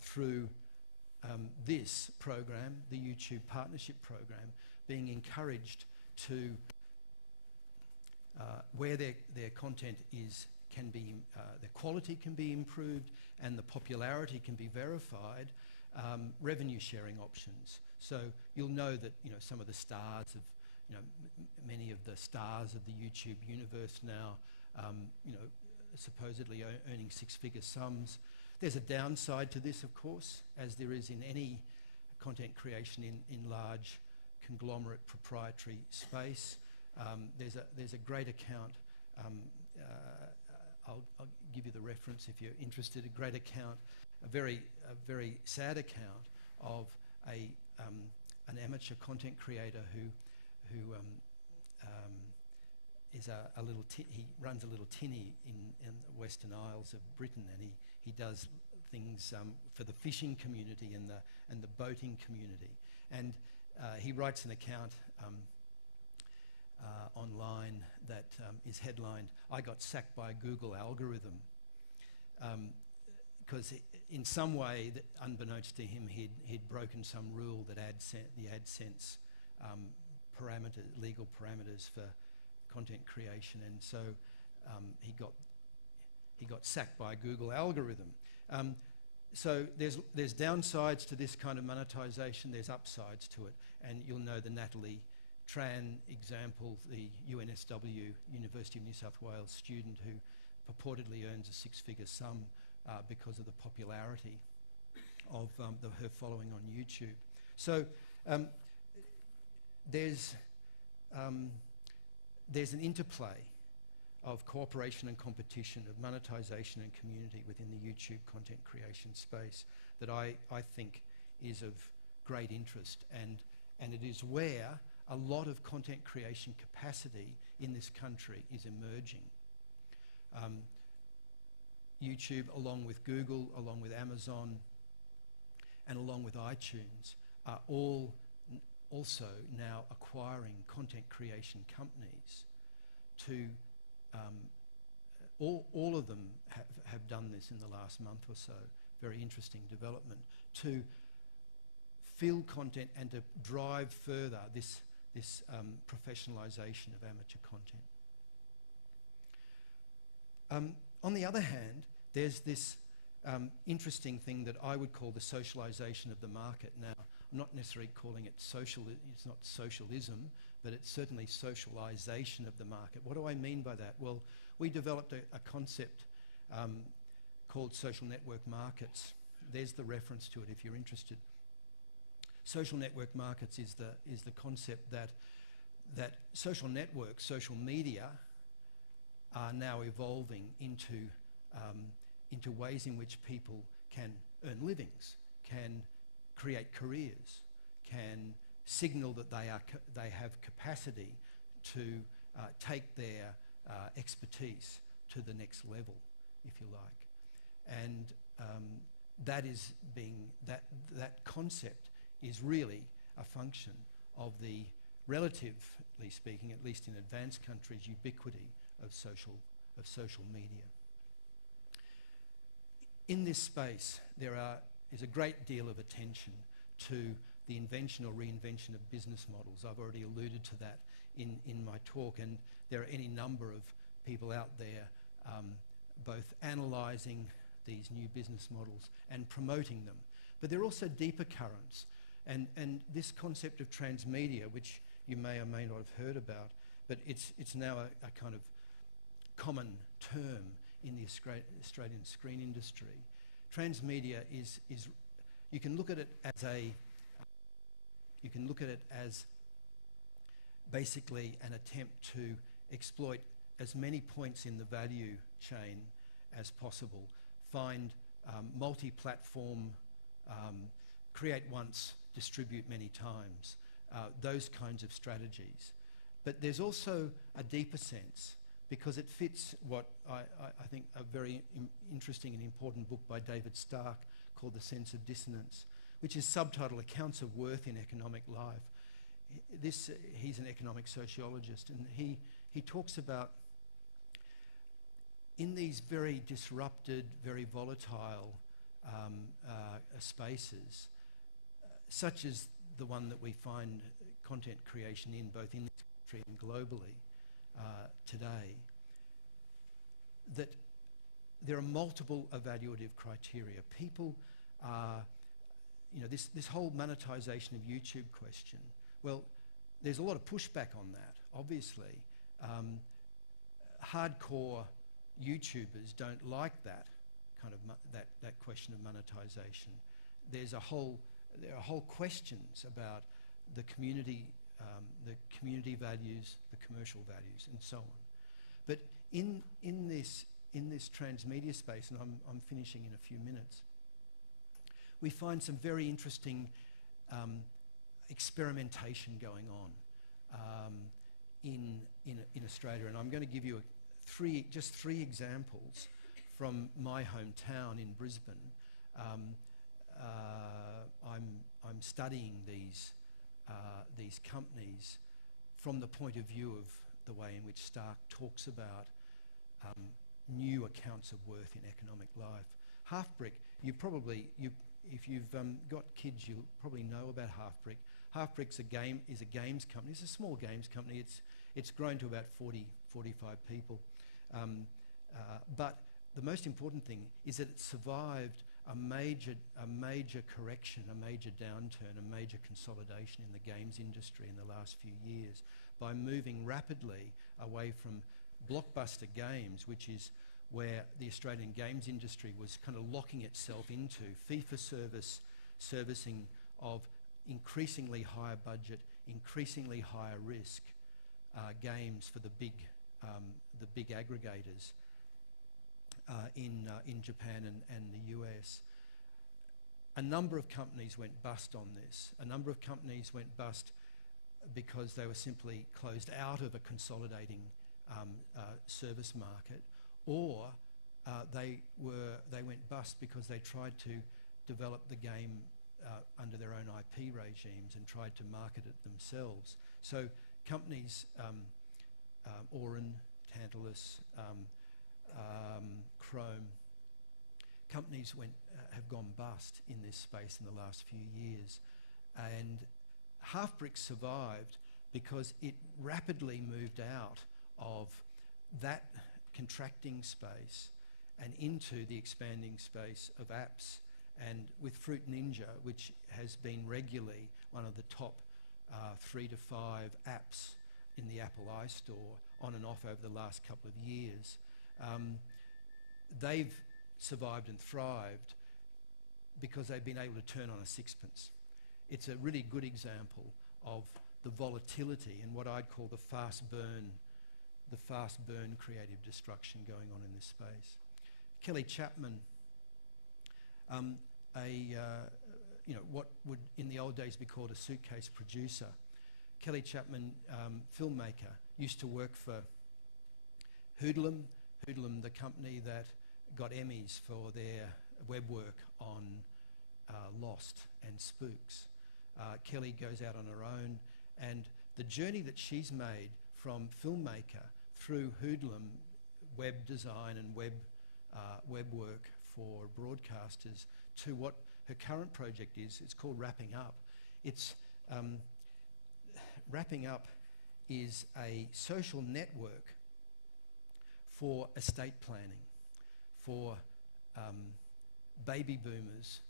through this program, the YouTube Partnership Program, being encouraged to, where their content is, their quality can be improved and the popularity can be verified, revenue sharing options. So you'll know that, you know, some of the stars of, you know, many of the stars of the YouTube universe now, you know, supposedly earning six-figure sums. There's a downside to this, of course, as there is in any content creation in large conglomerate proprietary space. There's a great account. I'll give you the reference if you're interested. A great account, a very sad account of an amateur content creator who is he runs a little tinny in the Western Isles of Britain, and he does things for the fishing community and the boating community, and he writes an account online that is headlined, "I got sacked by a Google algorithm," because in some way, unbeknownst to him, he'd broken some rule that the AdSense legal parameters for content creation, and so he got sacked by a Google algorithm. So there's downsides to this kind of monetization. There's upsides to it, and you'll know the Natalie Tran example, the UNSW, University of New South Wales student who purportedly earns a six-figure sum because of the popularity of her following on YouTube. So there's an interplay of cooperation and competition, of monetization and community within the YouTube content creation space that I think is of great interest, and it is where a lot of content creation capacity in this country is emerging. YouTube, along with Google, along with Amazon, and along with iTunes, are all also now acquiring content creation companies to, all of them have done this in the last month or so, very interesting development, to fill content and to drive further this professionalisation of amateur content. On the other hand, there's this interesting thing that I would call the socialisation of the market. Now, I'm not necessarily calling it social, it's not socialism, but it's certainly socialisation of the market. What do I mean by that? Well, we developed a concept called social network markets. There's the reference to it if you're interested. Social network markets is the concept that social networks, social media, are now evolving into ways in which people can earn livings, can create careers, can signal that they have capacity to take their expertise to the next level, if you like, and that concept is really a function of the, relatively speaking, at least in advanced countries, ubiquity of social media. In this space, is a great deal of attention to the invention or reinvention of business models. I've already alluded to that in my talk, and there are any number of people out there both analysing these new business models and promoting them. But there are also deeper currents, and this concept of transmedia, which you may or may not have heard about, but it's now a kind of common term in the Australian screen industry. Transmedia is you can look at it as basically an attempt to exploit as many points in the value chain as possible, find multi-platform, create once, distribute many times, those kinds of strategies. But there's also a deeper sense, because it fits what I think a very interesting and important book by David Stark called The Sense of Dissonance, which is subtitled Accounts of Worth in Economic Life. He's an economic sociologist, and he talks about, in these very disrupted, very volatile spaces, such as the one that we find content creation in, both in this country and globally today, that there are multiple evaluative criteria. People are, this whole monetization of YouTube question, well, there's a lot of pushback on that, obviously. Hardcore YouTubers don't like that kind of that question of monetization. There are whole questions about the community values, the commercial values, and so on. But in this transmedia space, and I'm finishing in a few minutes, we find some very interesting experimentation going on in Australia, and I'm going to give you just three examples from my hometown in Brisbane. I'm studying these companies from the point of view of the way in which Stark talks about new accounts of worth in economic life. Halfbrick, if you've got kids, you'll probably know about Halfbrick. Halfbrick's is a games company. It's a small games company. It's grown to about 40, 45 people. But the most important thing is that it survived a major correction, a major downturn, a major consolidation in the games industry in the last few years by moving rapidly away from blockbuster games, which is where the Australian games industry was kind of locking itself into fee-for-service servicing of increasingly higher budget, increasingly higher risk games for the big aggregators in Japan and the US. A number of companies went bust on this. A number of companies went bust because they were simply closed out of a consolidating service market, or they went bust because they tried to develop the game under their own IP regimes and tried to market it themselves. So companies, Auran, Tantalus, Chrome, companies have gone bust in this space in the last few years. And Halfbrick survived because it rapidly moved out of that contracting space and into the expanding space of apps. And with Fruit Ninja, which has been regularly one of the top 3 to 5 apps in the Apple iStore on and off over the last couple of years, they've survived and thrived because they've been able to turn on a sixpence. It's a really good example of the volatility and what I'd call the fast burn creative destruction going on in this space. Kelly Chapman, what would in the old days be called a suitcase producer. Kelly Chapman, filmmaker, used to work for Hoodlum, the company that got Emmys for their web work on Lost and Spooks. Kelly goes out on her own, and the journey that she's made from filmmaker through Hoodlum, web design and web work for broadcasters, to what her current project is. It's called Wrapping Up. Wrapping Up is a social network for estate planning, for baby boomers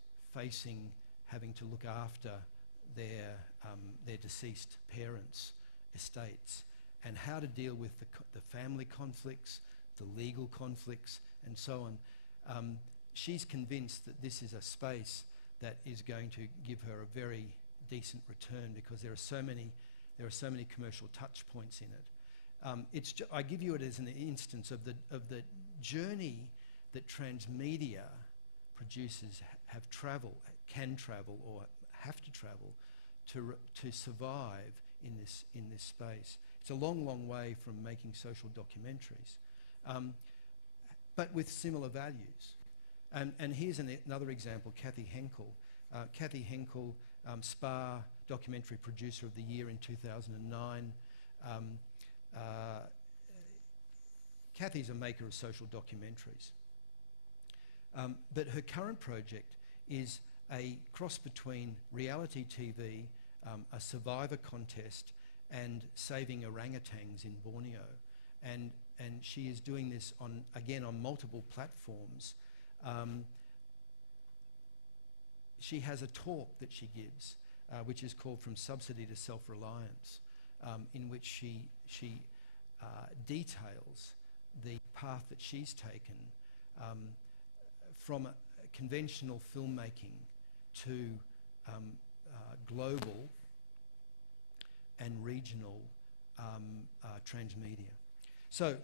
having to look after their deceased parents' estates, and how to deal with the family conflicts, the legal conflicts, and so on. She's convinced that this is a space that is going to give her a very decent return because there are so many commercial touch points in it. I give you it as an instance of the journey that transmedia producers can travel, or have to travel to survive in this space. It's a long, long way from making social documentaries, but with similar values. And here's another example, Kathy Henkel. Kathy Henkel, Spa Documentary Producer of the Year in 2009. Kathy's a maker of social documentaries. But her current project is a cross between reality TV, a survivor contest, and saving orangutans in Borneo. And she is doing this again on multiple platforms. She has a talk that she gives, which is called From Subsidy to Self-Reliance, in which she details the path that she's taken from conventional filmmaking to global and regional transmedia. So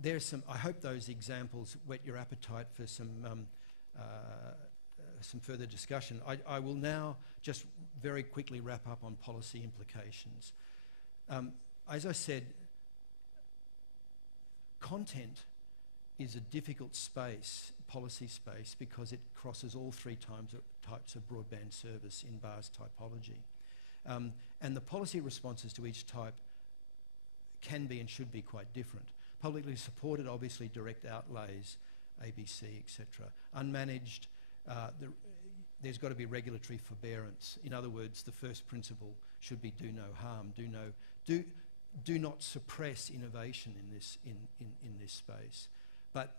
there's some, I hope those examples whet your appetite for some further discussion. I will now just very quickly wrap up on policy implications. As I said, content is a difficult space, policy space, because it crosses all three types of broadband service in BAR's typology. And the policy responses to each type can be and should be quite different. Publicly supported, obviously direct outlays, ABC, etc. Unmanaged, there's got to be regulatory forbearance. In other words, the first principle should be do no harm, do not suppress innovation in this space. But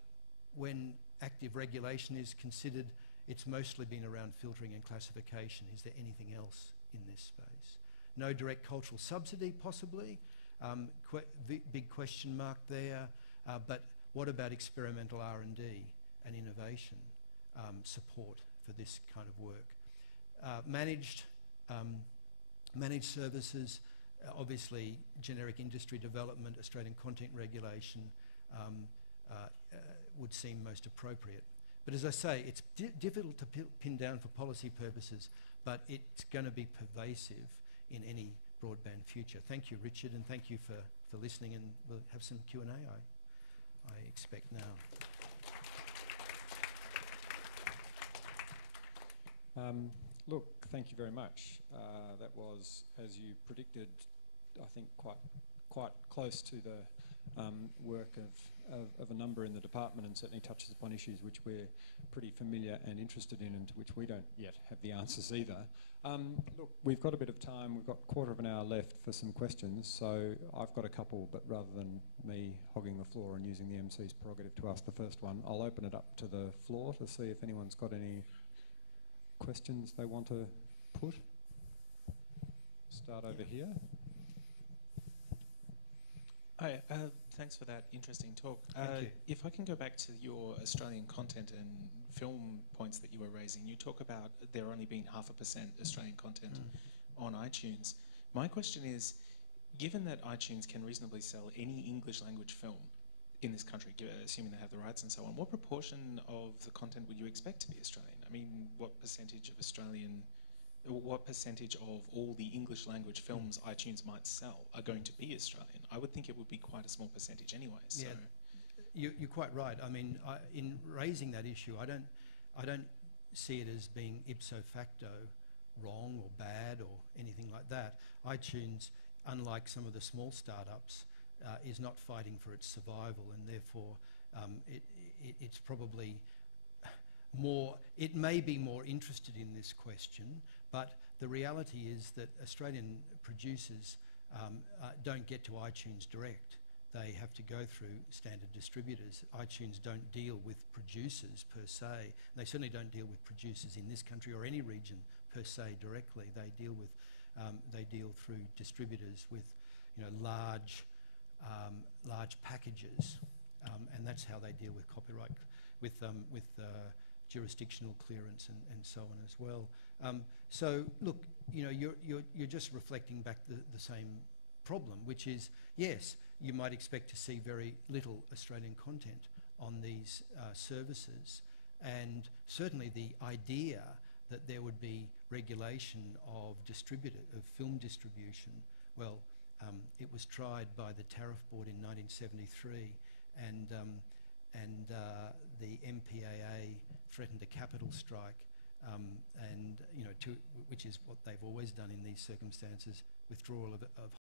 when active regulation is considered, it's mostly been around filtering and classification. Is there anything else in this space? No direct cultural subsidy, possibly. Big question mark there. But what about experimental R&D and innovation support for this kind of work? Managed services, obviously generic industry development, Australian content regulation would seem most appropriate. But as I say, it's difficult to pin down for policy purposes, but it's going to be pervasive in any broadband future. Thank you, Richard, and thank you for listening, and we'll have some Q&A, I expect now. Look, thank you very much. That was, as you predicted, I think quite close to the work of a number in the department, and certainly touches upon issues which we're pretty familiar and interested in, and to which we don't yet have the answers either. Look, we've got a bit of time. We've got a quarter of an hour left for some questions, so I've got a couple, but rather than me hogging the floor and using the MC's prerogative to ask the first one, I'll open it up to the floor to see if anyone's got any questions they want to put. Start over here. Hi, thanks for that interesting talk. Thank you. If I can go back to your Australian content and film points that you were raising, you talk about there only being 0.5% Australian content on iTunes. My question is, given that iTunes can reasonably sell any English language film in this country, assuming they have the rights and so on, what proportion of the content would you expect to be Australian? I mean, what percentage of all the English language films iTunes might sell are going to be Australian? I would think it would be quite a small percentage anyway. So. Yeah, you're quite right. I mean, in raising that issue, I don't see it as being ipso facto wrong or bad or anything like that. iTunes, unlike some of the small startups, is not fighting for its survival, and therefore it's probably more, it may be more interested in this question, but the reality is that Australian producers don't get to iTunes direct. They have to go through standard distributors. iTunes don't deal with producers per se. They certainly don't deal with producers in this country or any region per se directly. They deal through distributors with, you know, large packages, and that's how they deal with copyright, with jurisdictional clearance and so on as well. So look, you know, you're just reflecting back the same problem, which is, yes, you might expect to see very little Australian content on these services, and certainly the idea that there would be regulation of film distribution, well, it was tried by the Tariff Board in 1973, and the MPAA threatened a capital strike, and you know, which is what they've always done in these circumstances, withdrawal of